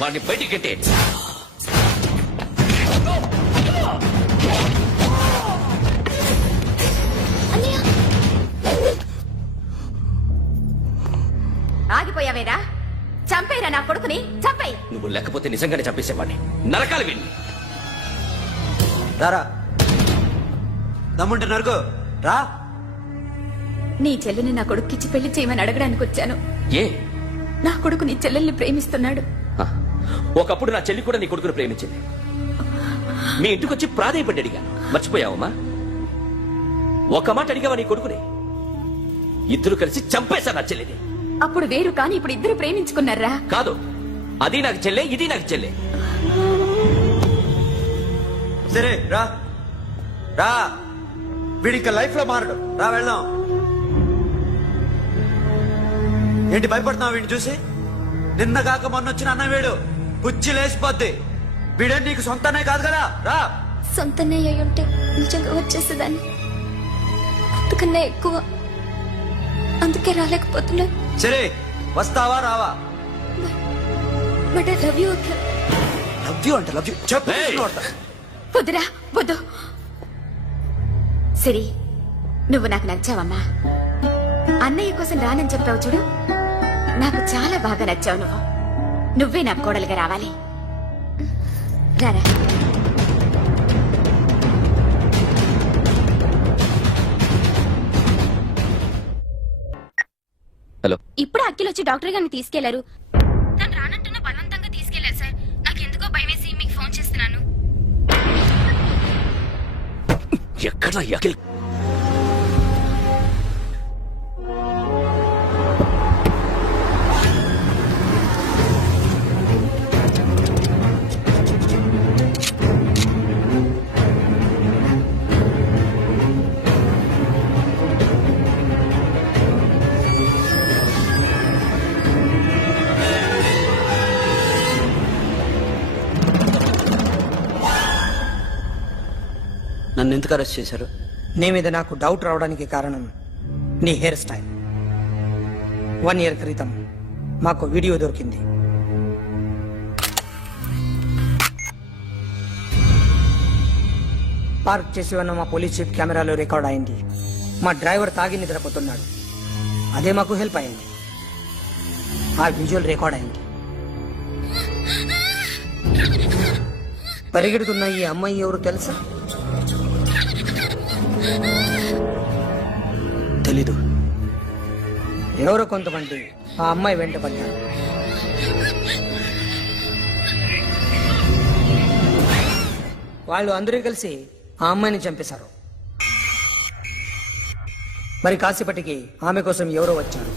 వాడిని బయటికి గెట్టే. ఆగిపోయావేరా? చంపేరా నా కొడుకుని, చంపేయి. నువ్వు లేకపోతే నిజంగానే చంపేసేవాడిని. నరకాలి వీణ్ణి. రారా, దమ్ముంటే నరుకు రా. నీ చెల్లిని నా కొడుక్కిచ్చి పెళ్లి చేయమని అడగడానికి వచ్చాను. ఏ? నా కొడుకు నీ చెల్లెల్ని ప్రేమిస్తున్నాడు. ఆ, ఒకప్పుడు నా చెల్లి కూడా నీ కొడుకును ప్రేమించింది. మీ ఇంటికి వచ్చి ప్రాధాయపడి అడిగా. మర్చిపోయావమ్మా? ఒక మాట అడిగావా నీ కొడుకుని? ఇద్దరు కలిసి చంపేశా నా చెల్లిని. అప్పుడు వేరు, కానీ ఇప్పుడు ఇద్దరు ప్రేమించుకున్నారా? కాదు, అది నాకు చెల్లె, ఇది నాకు చెల్లె. సరే రా రా, వీడిక లైఫ్ లో మారడు. రా వెళ్దాం. ఏంటి భయపడుతున్నావు వీడిని చూసి? నిన్న కాక మొన్న వచ్చిన అన్న వీడు పుచ్చి లేచిపోద్ది. వీడే నీకు సొంతనే కాదు కదా. రా. సొంతనే అయి ఉంటే నిజంగా వచ్చేసేదాన్ని. అంతకన్నా ఎక్కువ, అందుకే రాలేకపోతున్నా. సరే, వస్తావా రావా? But I love you. Love you అంటే లవ్ యూ చెప్పు. వద్దురా, వద్దు. సిరి, నువ్వు నాకు నచ్చావమ్మా. అన్నయ్య కోసం రానని చెప్పావు చూడు, నాకు చాలా బాగా నచ్చావు. నువ్వే నాకు కోడలుగా రావాలి. రారా. హలో. ఇప్పుడు అఖిల్ వచ్చి డాక్టర్ గారిని తీసుకెళ్లారు. తను రానంటున్న బలవంతంగా తీసుకెళ్లారు సార్. నాకు ఎందుకో భయం వేసి మీకు ఫోన్ చేస్తున్నాను. ఎక్కడ అఖిల్? నన్ను ఎందుకు అరెస్ట్ చేశారు? నీ మీద నాకు డౌట్ రావడానికి కారణం నీ హెయిర్ స్టైల్. 1 year క్రితం మాకు వీడియో దొరికింది. పార్క్ చేసి ఉన్న మా పోలీస్ జీప్ కెమెరాలో రికార్డ్ అయింది. మా డ్రైవర్ తాగి నిద్రపోతున్నాడు. అదే మాకు హెల్ప్ అయింది. ఆ విజువల్ రికార్డ్ అయింది. పరిగెడుతున్న ఈ అమ్మాయి ఎవరు తెలుసా? తెలీదు. ఎవరో కొంతమంది ఆ అమ్మాయి వెంట పడ్డారు. వాళ్ళు అందరూ కలిసి ఆ అమ్మాయిని చంపేశారు. మరి కాసేపటికి ఆమె కోసం ఎవరో వచ్చారు.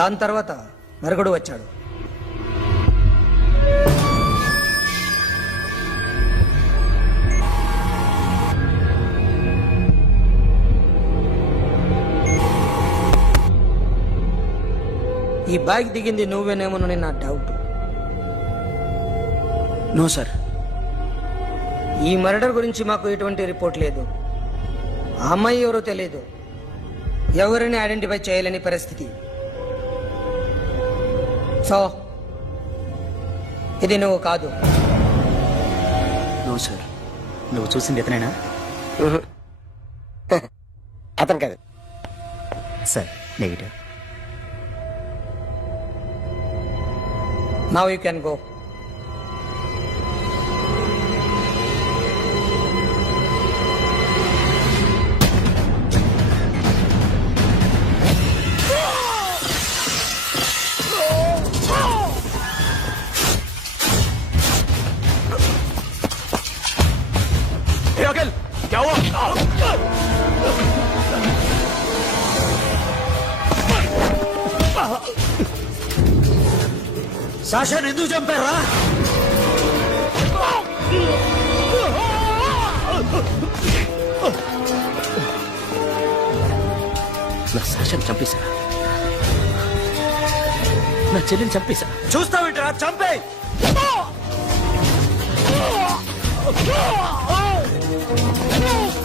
దాని తర్వాత మరొకడు వచ్చాడు. ఈ బైక్ దిగింది నువ్వేనేమోనని నా డౌట్. No sir. ఈ మర్డర్ గురించి మాకు ఎటువంటి రిపోర్ట్ లేదు. ఆ అమ్మాయి ఎవరో తెలియదు. ఎవరిని ఐడెంటిఫై చేయలేని పరిస్థితి. సో ఇది నువ్వు కాదు. No sir. నువ్వు చూసింది ఇతనేనా? అతను కాదు sir. Negative. Now you can go. Akhil, क्या हुआ? సాషాని ఎందుకు చంపారా? నా సాషాన్ని చంపేశా. నా చెల్లిని చంపేశా. చూస్తావేంట్రా? చంపే. Oh!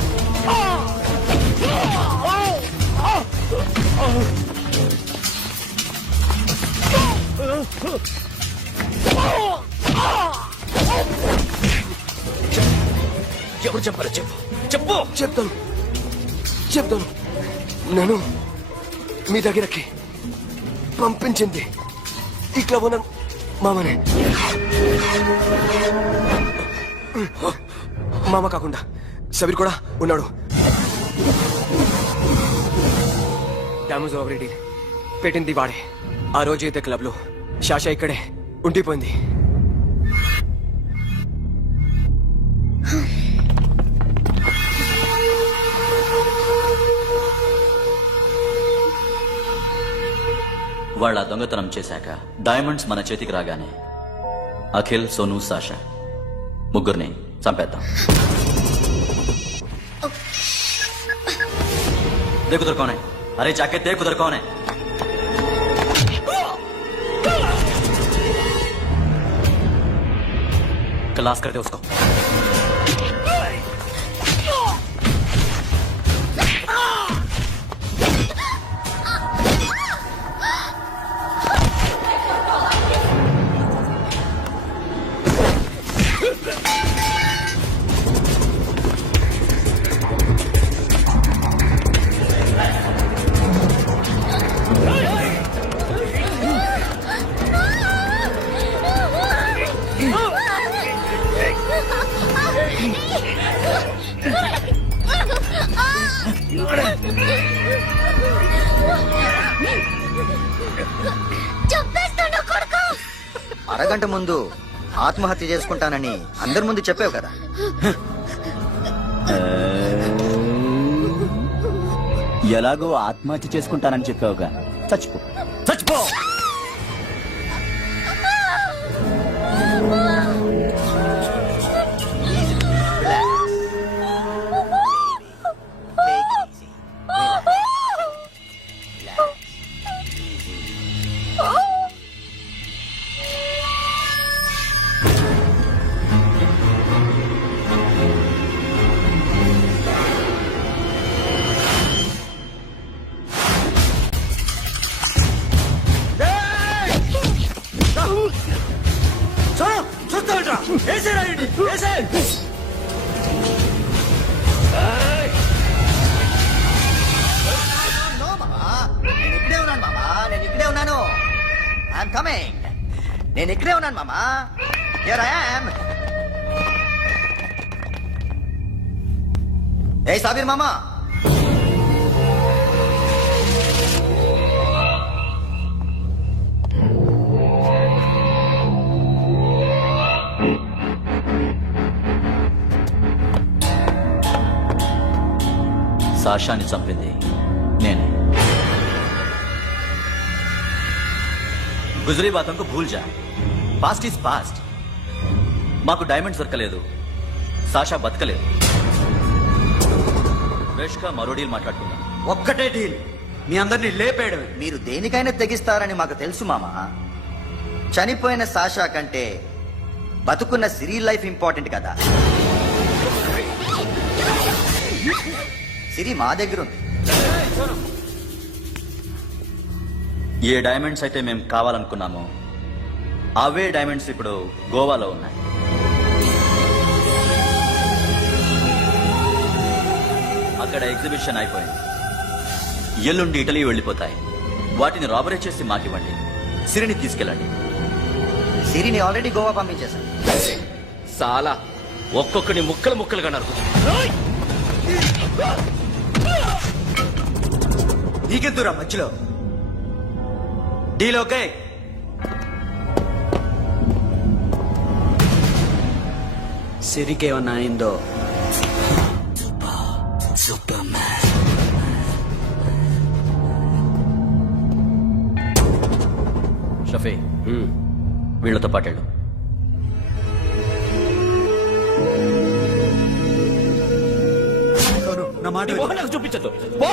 ఎవరు చెప్పారో చెప్పు చెప్పు. చెప్తాను నేను మీ దగ్గరకి పంపించింది ఇట్లా ఉన్న మామనే. మామ కాకుండా సబీర్ కూడా ఉన్నాడు. డ్యామేజ్ ఆల్రెడీ పెట్టింది వాడే. ఆ రోజు అయితే క్లబ్ లో శాషా ఇక్కడే ఉండిపోయింది. వాళ్ళ దొంగతనం చేశాక డైమండ్స్ మన చేతికి రాగానే అఖిల్, సోను, సాషా ముగ్గురిని చంపేద్దాం. देखो उधर कौन है? अरे जाके देख उधर कौन है? क्लास करते उसको. అరగంట ముందు ఆత్మహత్య చేసుకుంటానని అందరి ముందు చెప్పావు కదా. ఎలాగో ఆత్మహత్య చేసుకుంటానని చెప్పావుగా, చచ్చిపో. నేను ఇక్కడే ఉన్నాను మామా. Here I am. ఏ సాబీర్ మామా, సాషాని చంపింది నేను. గుజరీ బాతంకు భూల్ జా. Past is past. మాకు డైమండ్స్ దొరకలేదు, సాషా బతకలేదు. ఫ్రెష్గా మరో డీల్ మాట్లాడుకుందాం. ఒక్కటే డీల్, మీ అందరినీ లేపేయడమే. మీరు దేనికైనా తెగిస్తారని మాకు తెలుసు మామా. చనిపోయిన సాషా కంటే బతుకున్న సిరీ లైఫ్ ఇంపార్టెంట్ కదా. సిరి మా దగ్గర ఉంది. ఏ డైమండ్స్ అయితే మేము కావాలనుకున్నామో అవే డైమండ్స్ ఇప్పుడు గోవాలో ఉన్నాయి. అక్కడ ఎగ్జిబిషన్ అయిపోయింది. ఎల్లుండి ఇటలీ వెళ్ళిపోతాయి. వాటిని రాబరీ చేసి మాకివ్వండి. సిరిని తీసుకెళ్ళండి. సిరిని ఆల్రెడీ గోవా పంపించేశాను. చాలా ఒక్కొక్కని ముక్కలు ముక్కలుగా నరుకు. నీకెందురా మధ్యలో? Deal okay? సిరికేమన్నా అయిందో? షఫీ, వీళ్ళతో పాటేళ్ళు. నా మాట నీ మొహం నాకు చూపించద్దు. పో.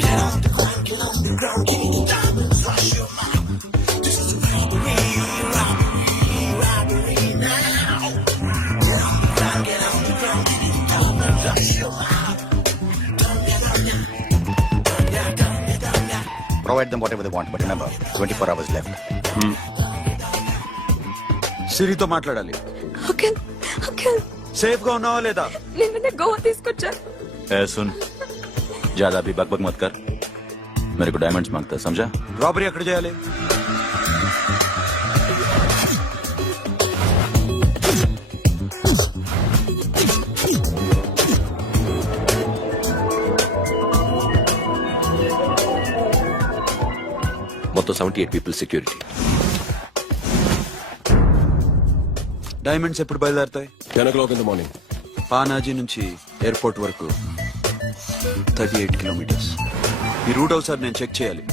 Get on the ground, get on the ground, give me the diamonds. provide them whatever they want, but remember, 24 hours left. సిరితో మాట్లాడాలి. అంకిల్ అంకిల్ సేఫ్ గా ఉన్నావా లేదా? నిన్న గోవా తీసుకొచ్చారు. ए सुन, ज्यादा भी बकबक मत कर. मेरे को डायमंड्स मांगता है, समझा? రాబరీ ఎక్కడ చేయాలి? మొత్తం 78 పీపుల్ సెక్యూరిటీ. డైమండ్స్ ఎప్పుడు బయలుదేరుతాయి? 10 o'clock in the morning. Panaji నుంచి ఎయిర్పోర్ట్ వరకు 38 కిలోమీటర్స్. ఈ రూట్ ఒకసారి నేను చెక్ చేయాలి.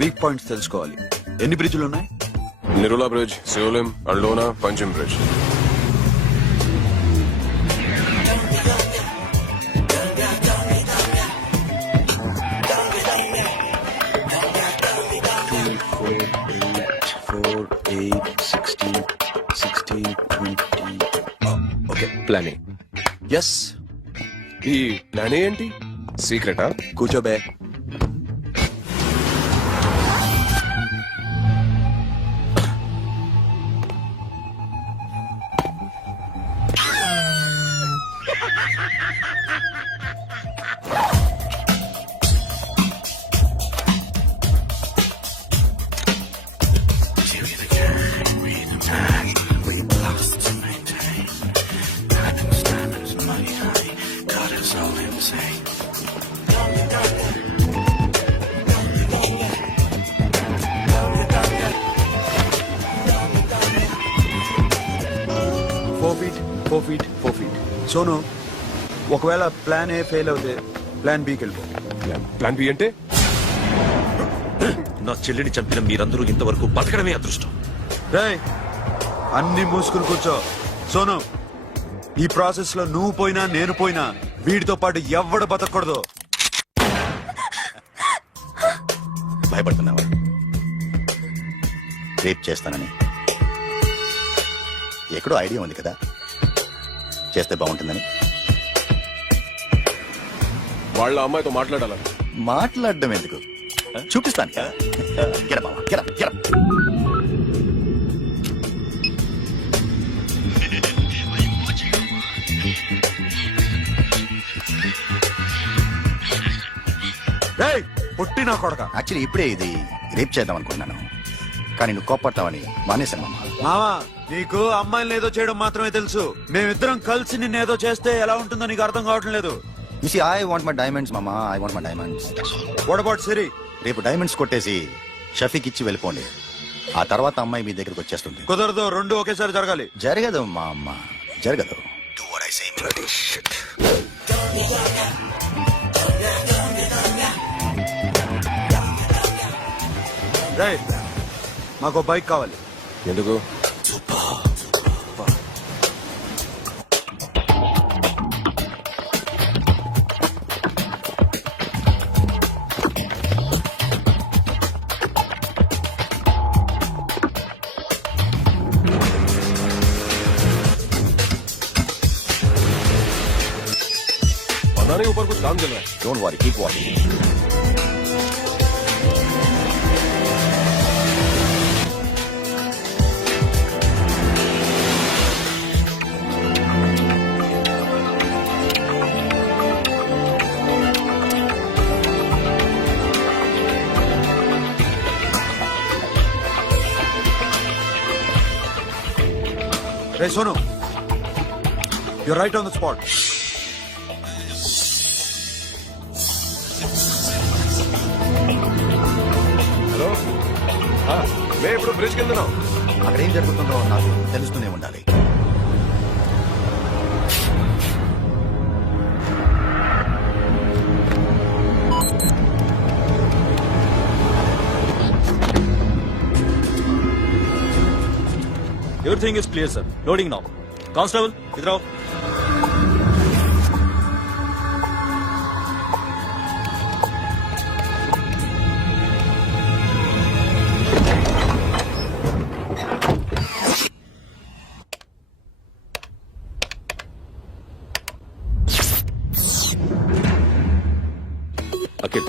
వీక్ పాయింట్స్ తెలుసుకోవాలి. ఎన్ని బ్రిడ్జ్లు ఉన్నాయి? Nirula Bridge, Seolim, Aldona, Panjim Bridge. Okay, plan A. Yes. ఈ ప్లాన్ ఏంటి? సీక్రెటా? కూర్చోబే. Four feet. సోను, ఒకవేళ ప్లాన్ ఏ ఫెయిల్ అవుతే ప్లాన్ బికి వెళ్ళిపో. ప్లాన్ బి అంటే? నా చెల్లిని చంపిన మీరందరూ ఇంతవరకు బతకడమే అదృష్టం. రేయ్, అన్ని మూసుకుని కూర్చో. సోను, ఈ ప్రాసెస్ లో నువ్వు పోయినా నేను పోయినా వీడితో పాటు ఎవ్వడు బతకూడదు. భయపడుతున్నావా? రేప్ చేస్తానని ఎక్కడో ఐడియా ఉంది కదా, చేస్తే బాగుంటుందని. వాళ్ళ అమ్మాయితో మాట్లాడాలని. మాట్లాడడం ఎందుకు, చూపిస్తాను కదా. Get up, Mama. Get up, get up. రేయ్, పుట్టి నా కొడక. యాక్చువల్లీ ఇప్పుడే ఇది రేప్ చేద్దాం అనుకున్నాను, కానీ నువ్వు కోపడతావని మానేశాను మామ. మావా, నీకు అమ్మాయిని ఏదో చేయడం మాత్రమే తెలుసు. మేమిద్దరం కలిసి నిన్నేదో చేస్తే ఎలా ఉంటుందో నీకు అర్థం కావటం లేదు. You see, I want my diamonds, Mama. I want my diamonds. What about Siri? రేపు డైమండ్స్ కొట్టేసి షఫీక్ ఇచ్చి వెళ్ళిపోండి. ఆ తర్వాత అమ్మాయి మీ దగ్గరకు వచ్చేస్తుంది. కుదరదు, రెండు ఒకేసారి జరగాలి. జరగదు మా అమ్మ, జరగదు. Do what I say, bloody shit. రేయ్, మాకు బైక్ కావాలి. ఎందుకు? पता नहीं ऊपर कुछ काम चल रहा है. Don't worry, keep watching. Ray Sonu, you're right on the spot. Hello, మేము ఇప్పుడు బ్రిడ్జ్కి వెళ్తున్నాం. అక్కడ ఏం జరుగుతుందో నాకు తెలుస్తూనే ఉండాలి. Everything is clear, sir. Loading now. Constable, idhar aao. Akhil,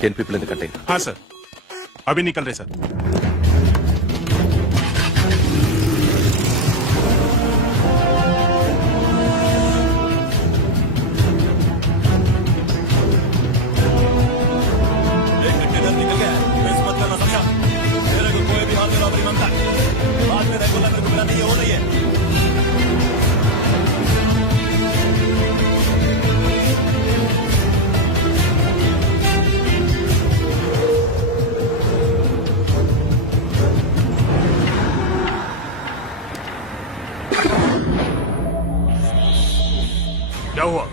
10 people in the container. हाँ सर, अभी निकल रहे सर. क्या हुआ?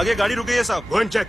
आगे गाड़ी रुक गई है साहब. Go and check.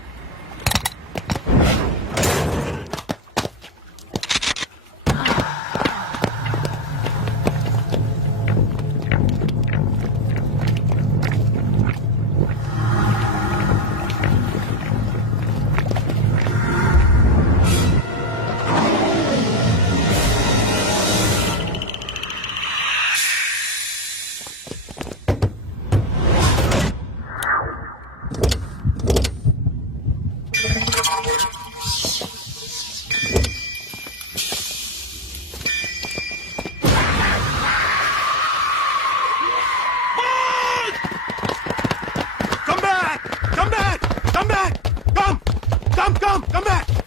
Come back!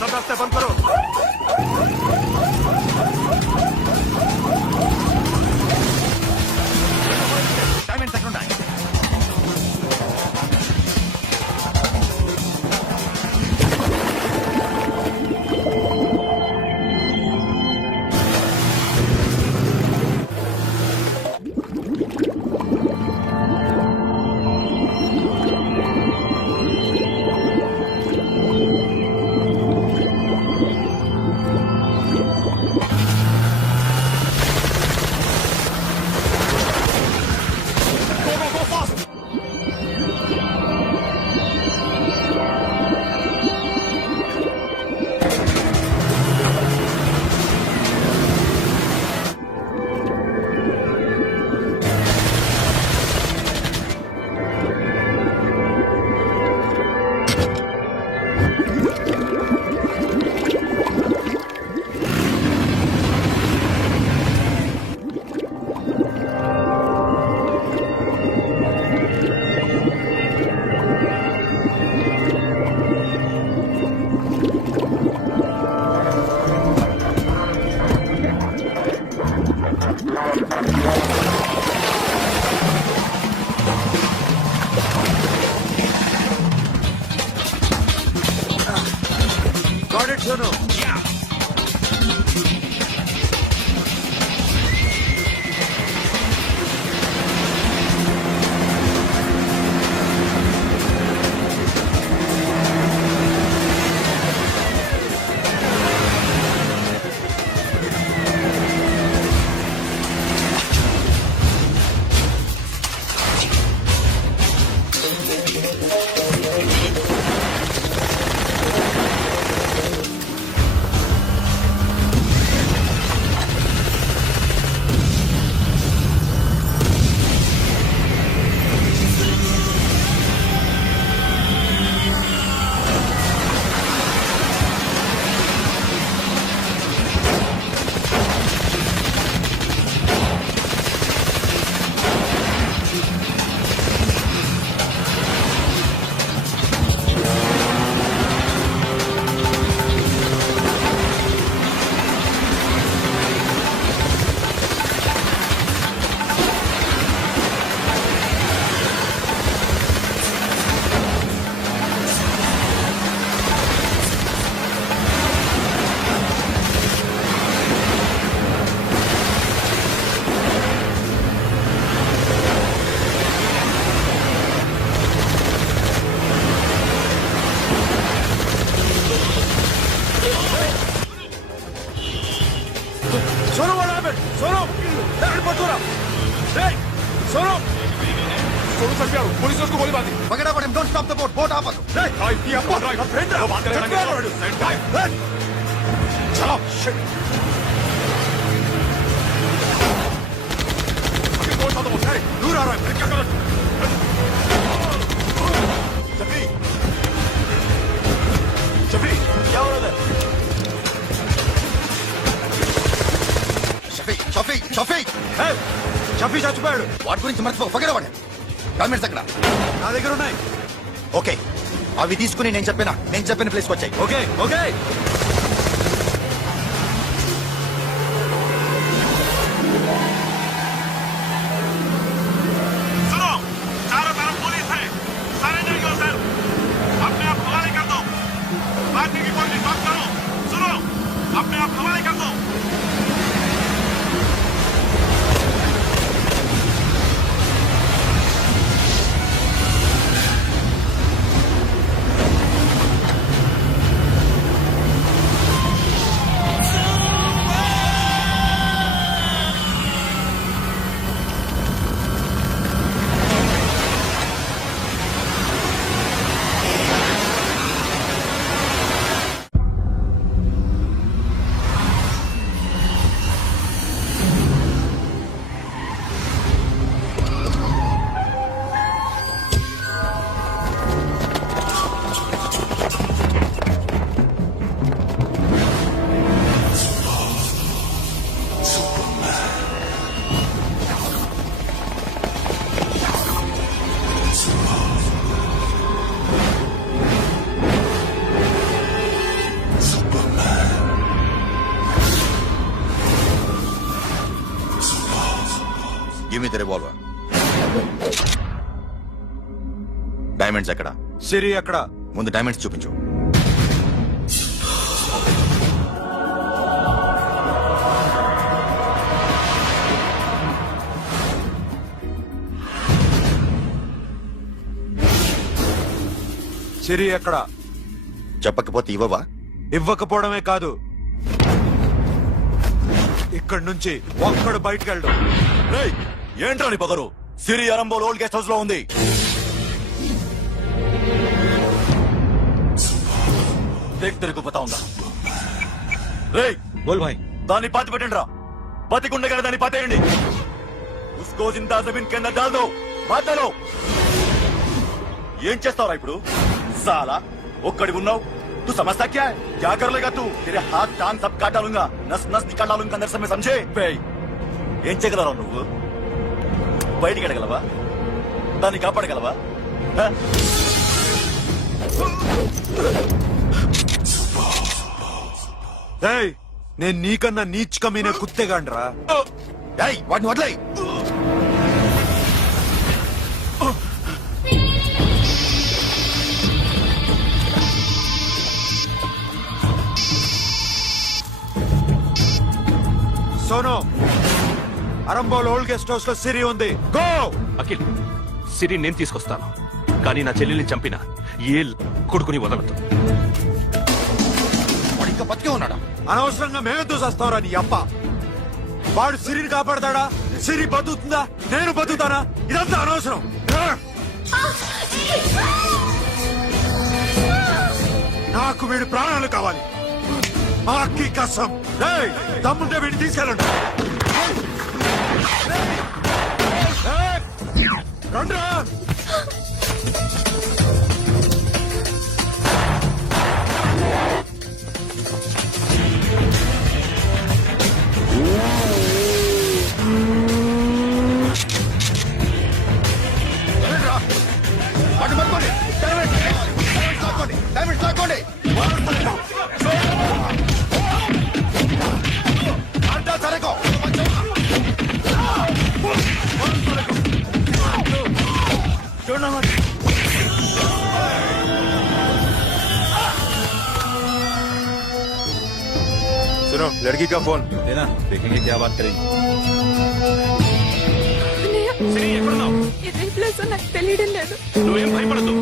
सब रास्ते बंद करो. Time second time. Got it, Sono. Yeah. Sono Sonu चल गया पुलिस ने उसको गोली मार दी पकड़ा पड़े don't stop the boat boat आप चलो शिट दूर आ रहा है क्या करो शफी शफी क्या हो रहा है షఫీ షఫీ షఫీ షఫీ చచ్చిపోయాడు వాటి గురించి మర్చిపో పకడ పడే డాక్యుమెంట్స్ అక్కడ నా దగ్గర ఉన్నాయి ఓకే అవి తీసుకుని నేను చెప్పిన ప్లేస్కి వచ్చాయి ఓకే ఓకే सुनो चारों तरफ पुलिस है सरेंडर करो सर अपने आप हवाले कर दो मारने की कोशिश मत करो सुनो अपने आप हवाले कर दो give me the revolver diamonds ఎక్కడ సిరి అక్కడ ముందు డైమండ్స్ చూపించు సిరి అక్కడ చెప్పకపోతే ఇవ్వవా ఇవ్వకపోవడమే కాదు ఇక్కడి నుంచి ఒక్కడు బయటకు వెళ్ళడు ఏంట్రా నీ పొగరు సిరి అరంబోల్ ఓల్డ్ గెస్ట్ హౌస్ లో ఉంది దేక్ తెరకు పతా ఉందా రేయ్ బోల్ భాయ్ దాన్ని పాతి పెట్టండి రా బతికుండగానే దాన్ని పాతేయండి ఉస్కో జిందా జమీన్ కింద డాల్ దో పాతలో ఏం చేస్తావురా ఇప్పుడు సాలా ఒక్కడి ఉన్నావు तू समझता क्या है क्या कर लेगा तू तेरे हाथ टांग सब काट डालूंगा नस नस निकाल डालूंगा अंदर से मैं समझे ఏం చేయగలరా నువ్వు బయటికి వెళ్ళగలవా దాన్ని కాపాడగలవా నేను నీకన్నా నీచుకమైన కుత్తేగాండ్రా వాటిని వదిలేయ్ Sono Arambol old guest house లో సిరి ఉంది గో అఖిల్ సిరి నేను తీసుకొస్తాను కానీ నా చెల్లెల్ని చంపిన ఏ కొడుకుని వదలదు వాడు ఇంకా బతికే ఉన్నాడా అనవసరంగా మేమెందుకు చేస్తావురా నీ అప్ప వాడు సిరిని కాపాడతాడా సిరి బతుకుతుందా నేను బతుకుతానా ఇదంతా అనవసరం నాకు వీడి ప్రాణాలు కావాలి మాకి కసం తమ్ముంటే వీడిని తీసుకెళ్ళండి రండ్రా వాటిని పట్టుకోండి డైమండ్స్ లాక్కోండి సరేకో सुनो लड़की का फोन देना देखेंगे क्या बात करेंगे ఇది ప్లేస్ నాకు తెలియడం లేదు నువ్వేం భయపడదు